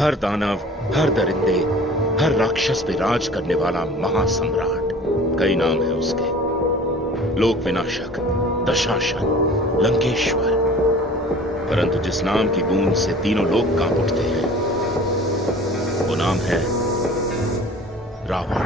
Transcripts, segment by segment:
हर दानव, हर दरिंदे, हर राक्षस पे राज करने वाला महासम्राट। कई नाम है उसके, लोक विनाशक, दशाशन, लंकेश्वर। परंतु जिस नाम की गूंज से तीनों लोग कांप उठते हैं, वो नाम है रावण।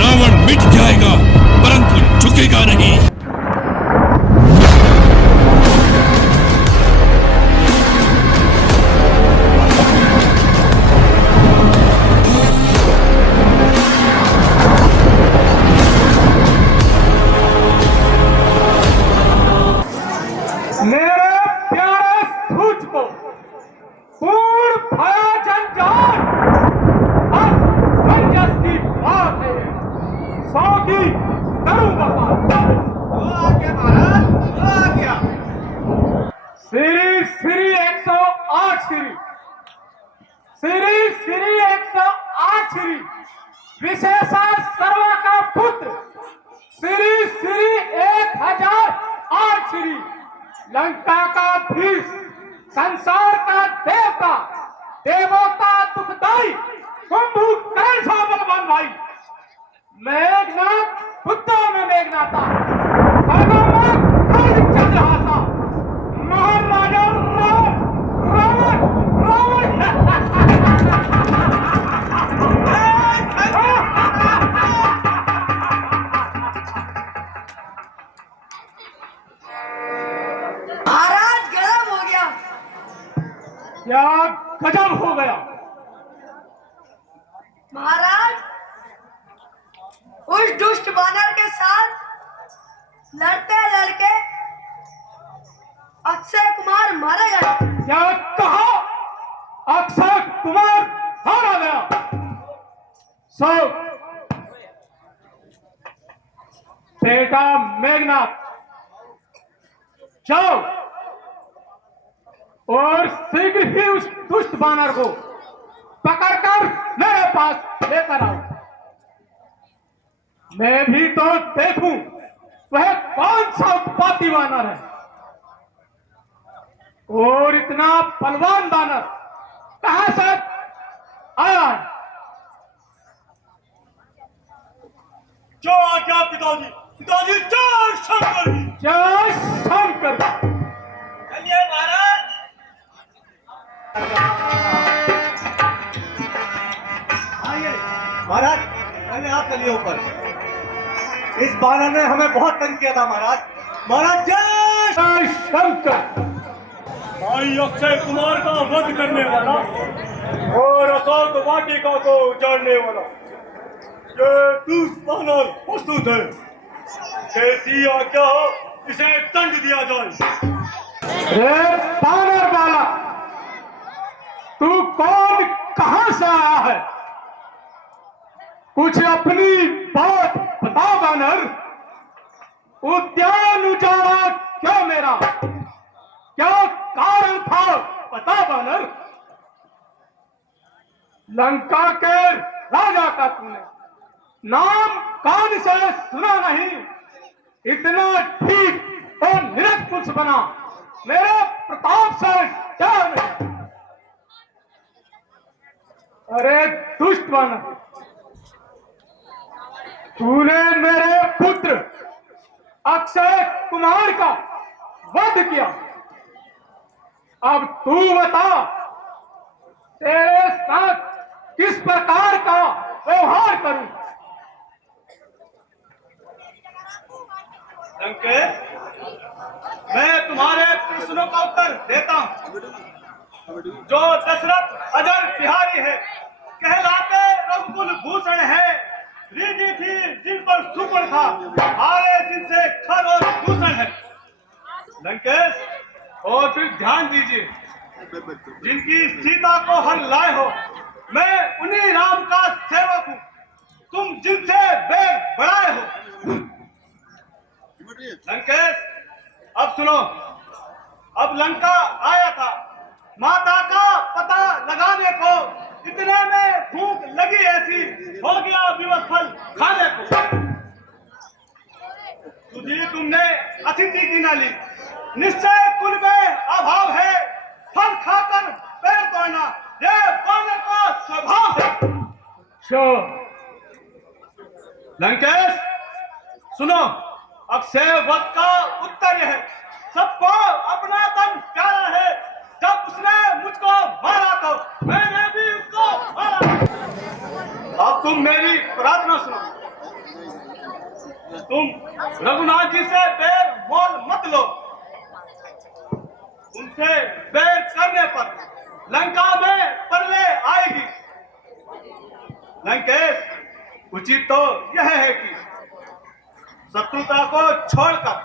रावण मिट जाएगा परंतु झुकेगा नहीं। मेरे प्यारे सूझ को पूर्ण भया जंजाल और मंजस की बात है। 100 की करूंगा बात। वो आ गया महाराज, वो आ गया। श्री 108 श्री 108 श्री विशेषा सर्वा का पुत्र श्री 1008 श्री लंका का धीश, संसार का देवता, देवता दुखदाई, कुंभकर्ण सा बलवान भाई, मेघनाथ पुत्रों में मेघनाथा, चंद्रहासा, महाराजा रावण। महाराज गजब हो गया। क्या गजब हो गया? महाराज उस दुष्ट वानर के साथ लड़ते लड़के अक्षय कुमार मारे गए। क्या कहा? अक्षय कुमार मारा गया? सो बेटा मेघनाथ, जाओ और शीघ्र ही उस दुष्ट वानर को पकड़कर मेरे पास लेकर आओ। मैं भी तो देखूं वह कौन सा उत्पाती वानर है और इतना बलवान वानर कहां से आया है। जो आज्ञा पिताजी, पिताजी जय शंकर जी। जय शंकर। चलिए महाराज। आइए महाराज, पहले आप चलिए ऊपर। इस बानर ने हमें बहुत तंग किया था महाराज। महाराज जय शंकर। भाई अक्षय कुमार का वध करने वाला और अशोक वाटिका को उजाड़ने वाला ये दुष्ट बानर प्रस्तुत है। कैसी आज्ञा हो, इसे दंड दिया जाए। रे बानर वाला, तू कौन, कहां से आया है? कुछ अपनी बात बता बानर। उद्यान उजाड़ा क्यों मेरा? क्या कारण था बता बानर। लंका के राजा का तूने नाम कान से सुना नहीं, इतना ठीक और निरंकुश बना मेरे प्रताप से क्या नहीं। अरे दुष्ट वानर, तूने मेरे पुत्र अक्षय कुमार का वध किया। अब तू बता, तेरे साथ किस प्रकार का व्यवहार करूं? लंकेश, मैं तुम्हारे प्रश्नों का उत्तर देता हूँ। जो दशरथ अजर बिहारी है, कहलाते रघुकुल भूषण है, रीति थी जिन पर सुपर था, हारे जिनसे खर और भूषण है। लंकेश, और फिर ध्यान दीजिए, जिनकी सीता को हर लाए हो, मैं उन्हीं राम का सेवक हूँ। तुम जिनसे बेग बढ़ाए हो। लंकेश, अब सुनो। अब लंका आया था, माता का पता लगाने को, इतने में भूख लगी ऐसी, हो गया विवश फल खाने को। जी तुमने अतिथि की न ली। निश्चय कुल में अभाव है, फल खाकर पैर तोड़ना ये बानर का स्वभाव है। लंकेश सुनो, अक्षय वध का उत्तर यह है, सबको अपना तन प्यारा है। जब उसने मुझको मारा तो मैंने भी उसको मारा। अब तुम मेरी प्रार्थना सुनो। तुम रघुनाथ जी से बैर मोल मत लो। उनसे बैर करने पर लंका में प्रलय आएगी। लंकेश उचित तो यह है कि शत्रुता को छोड़कर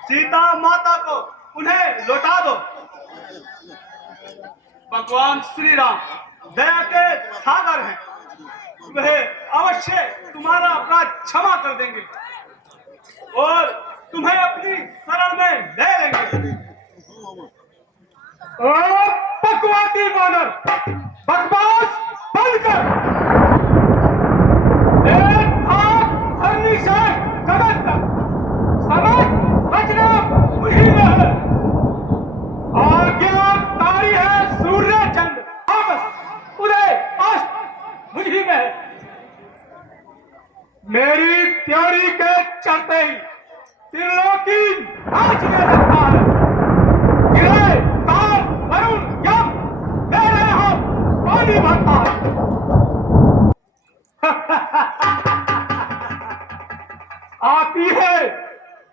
सीता माता को उन्हें लौटा दो। भगवान श्री राम दया के सागर हैं, वह अवश्य तुम्हारा अपराध क्षमा कर देंगे और तुम्हें अपनी शरण में ले लेंगे। बकवादी बानर, बकवास बंद कर। एक हाथ धरनी से गगन तक समस्त बचना मुझी में है। आज्ञाकारी है सूर्य चंद्र आपस उदय अस्त मुझी में है। मेरी त्योरी के चलते ही त्रिलोकी नाचने लगता है। गिरे काल वरुण यम मेरे यहाँ पानी भरता है। आती है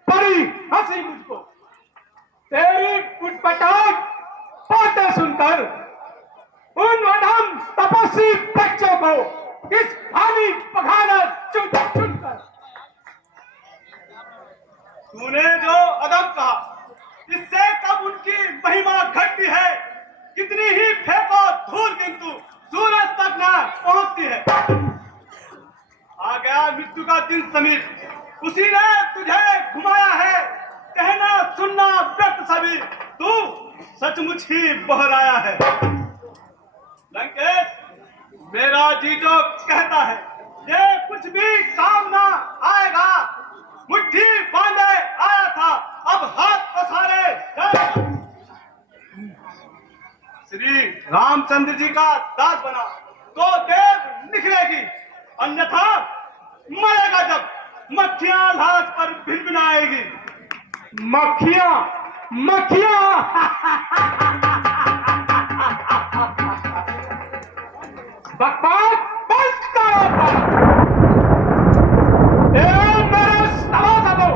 बड़ी हंसी मुझको तेरी पुटपटाट बातें सुनकर। उन अधम तपस्वी बच्चों को इस भारी पखाना चुन चुनकर। तूने जो अदम कहा, इससे कब उनकी महिमा घटती है। कितनी ही फेंको धूल किंतु सूरज तक न पहुंचती है। आ गया मृत्यु का दिन समीप, उसी ने तुझे घुमाया है। कहना सुनना व्यक्त सभी, तू सचमुच ही बहराया है। लंकेश मेरा जी जो कहता है, ये कुछ भी काम ना आएगा। मुट्ठी बांधे आया था, अब हाथ पसारे जाएगा। श्री रामचंद्र जी का दास बना तो देव निखरेगी, अन्यथा मरेगा जब मक्खियां लाश पर भिनभिनाएगी। मक्खियां मक्खियां बकवास बंद करो। मेरे सभासदों,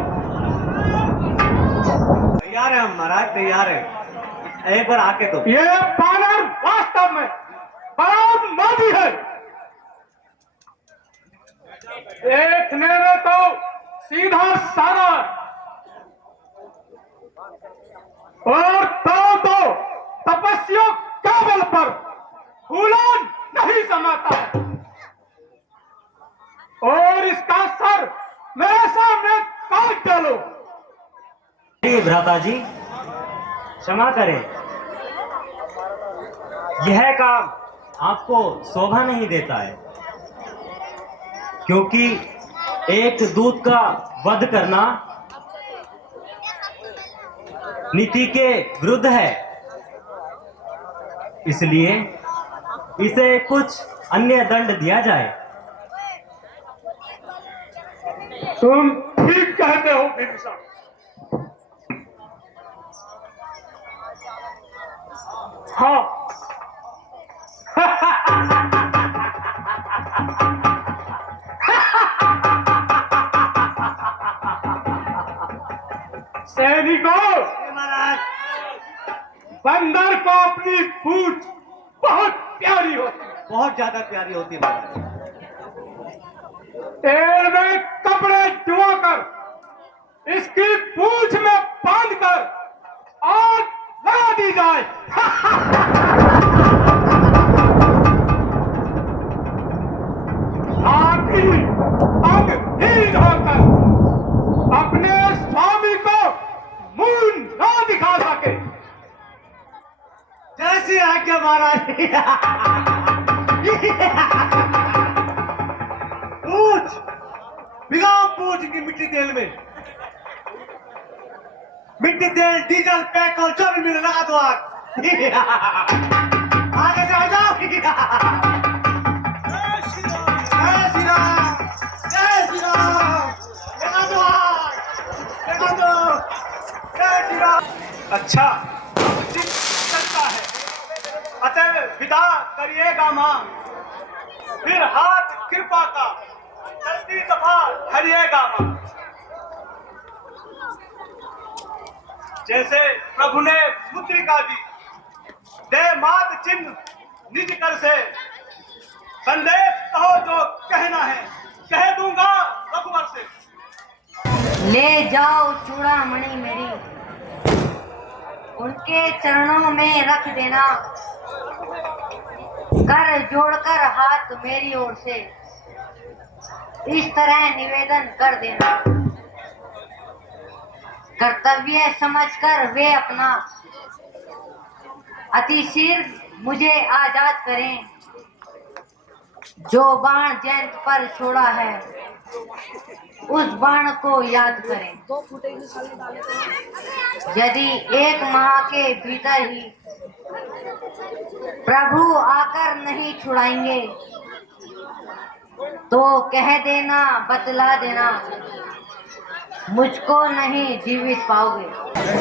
तैयार है हम महाराज, तैयार है। एक बार आके तो ये बानर वास्तव में बड़ा मोदी है। देखने में तो सीधा साधा और तो तपस्वियों के बल पर फूला नहीं समाता है। और इसका सर मेरे सामने काट डालो। भ्राता जी क्षमा करें, यह काम आपको शोभा नहीं देता है, क्योंकि एक दूत का वध करना नीति के विरुद्ध है। इसलिए इसे कुछ अन्य दंड दिया जाए। तुम ठीक कहते हो विभीषण। हाँ सैनिकों, बंदर को अपनी पूंछ बहुत प्यारी होती है, बहुत ज्यादा प्यारी होती है महाराज। तेल में कपड़े डुबोकर इसकी पूंछ में बांधकर आग लगा दी जाए। आखिर अंगहीन होकर अपने स्वामी को मुंह ना दिखा सके। जैसी आज्ञा महाराज। पूछ भिगाओ पूछ की मिट्टी तेल में। मिट्टी तेल डीजल पेट्रोल जो भी मिले लगा दो आग आगे से आ जाओ जय श्री राम जय श्री राम लगा दो आग लगा दो जय श्री राम। अच्छा अब दिन चलता है अतः विदा करिएगा मां फिर हाथ कृपा का चलती दफा धरिएगा मां। जैसे प्रभु ने मुद्रिका दी दे मात चिन्ह निज कर से संदेश कहो जो कहना है कह दूंगा रघुवर से। ले जाओ चूड़ामणि मेरी उनके चरणों में रख देना कर जोड़कर हाथ मेरी ओर से इस तरह निवेदन कर देना कर्तव्य समझकर वे अपना अतिशीघ्र मुझे आजाद करें जो बाण जयंत पर छोड़ा है उस बाण को याद करें यदि 1 माह के भीतर ही प्रभु आकर नहीं छुड़ाएंगे तो कह देना बतला देना मुझको नहीं जीवित पाओगे।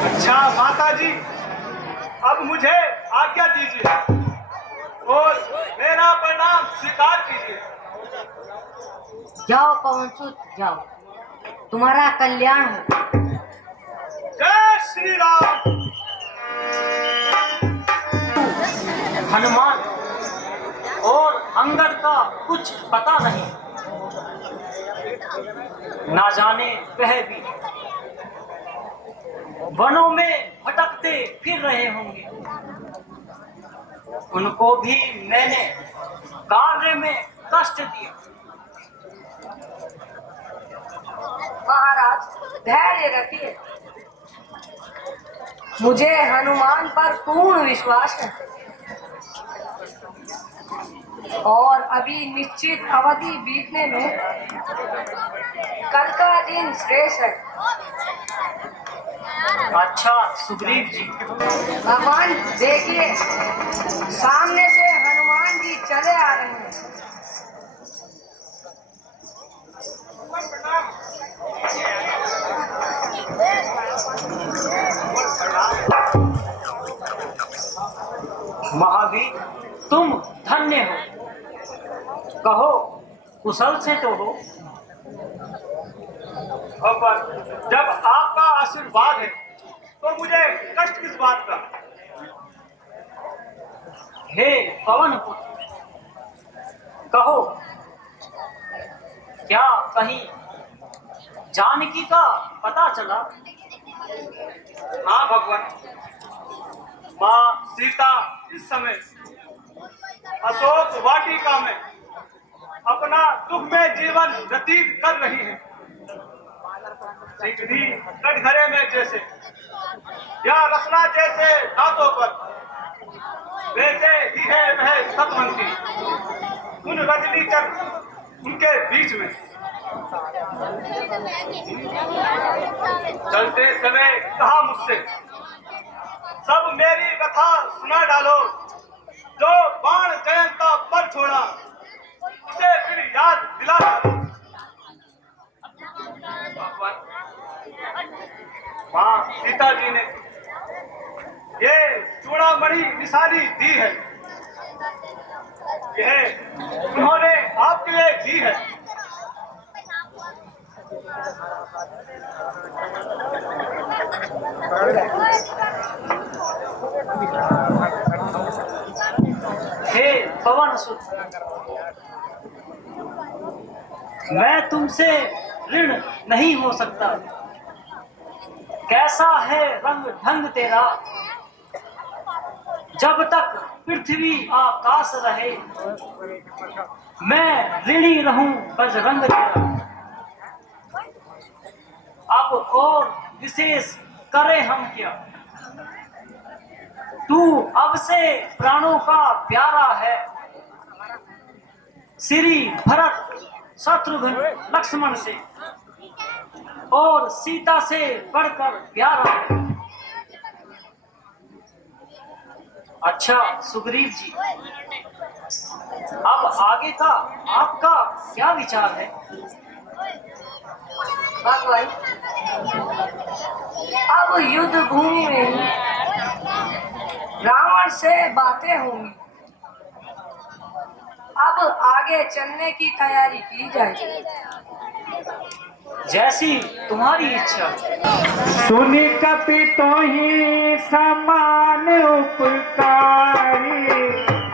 अच्छा माता जी अब मुझे आज्ञा दीजिए और मेरा प्रणाम स्वीकार कीजिए। जाओ पवनसुत जाओ तुम्हारा कल्याण हो। जय श्री राम। हनुमान और अंगद का कुछ पता नहीं ना जाने वह भी वनों में भटकते फिर रहे होंगे उनको भी मैंने कार्य में कष्ट दिया। महाराज धैर्य रखिए मुझे हनुमान पर पूर्ण विश्वास है और अभी निश्चित अवधि बीतने में कल का दिन शेष है। अच्छा सुग्रीव जी भगवान देखिए सामने से हनुमान जी चले आ रहे हैं। महावीर तुम धन्य हो कहो कुशल से तो हो। भगवान जब आपका आशीर्वाद है तो मुझे कष्ट किस बात का। हे पवन पुत्र कहो क्या कहीं जानकी का पता चला। हाँ भगवान माँ सीता इस समय अशोक वाटिका में अपना दुख में जीवन व्यतीत कर रही है। सीधी कटघरे में जैसे या रसना जैसे दांतों पर वैसे ही है वह सतवंती उन रजनी चक उनके बीच में। चलते समय कहा मुझसे सब मेरी कथा सुना डालो जो बाण जयंता पर छोड़ा उसे फिर याद दिला डालो। माँ सीता जी ने ये चूड़ामणि निशानी दी है यह उन्होंने आपके लिए दी है। हे पवन सुत मैं तुमसे ऋण नहीं हो सकता। कैसा है रंग ढंग तेरा जब तक पृथ्वी आकाश रहे मैं ऋणी रहूं बजरंग तेरा। अब और विशेष करे हम क्या तू अब से प्राणों का प्यारा है। श्री भरत शत्रुघ्न लक्ष्मण से और सीता से बढ़कर प्यारा है। अच्छा सुग्रीव जी, अब आगे का आपका क्या विचार है? बात भाई, अब युद्ध भूमि में रावण से बातें होंगी। अब आगे चलने की तैयारी की जाए। जैसी तुम्हारी इच्छा। सुनि कपि तो ही समान उपकार,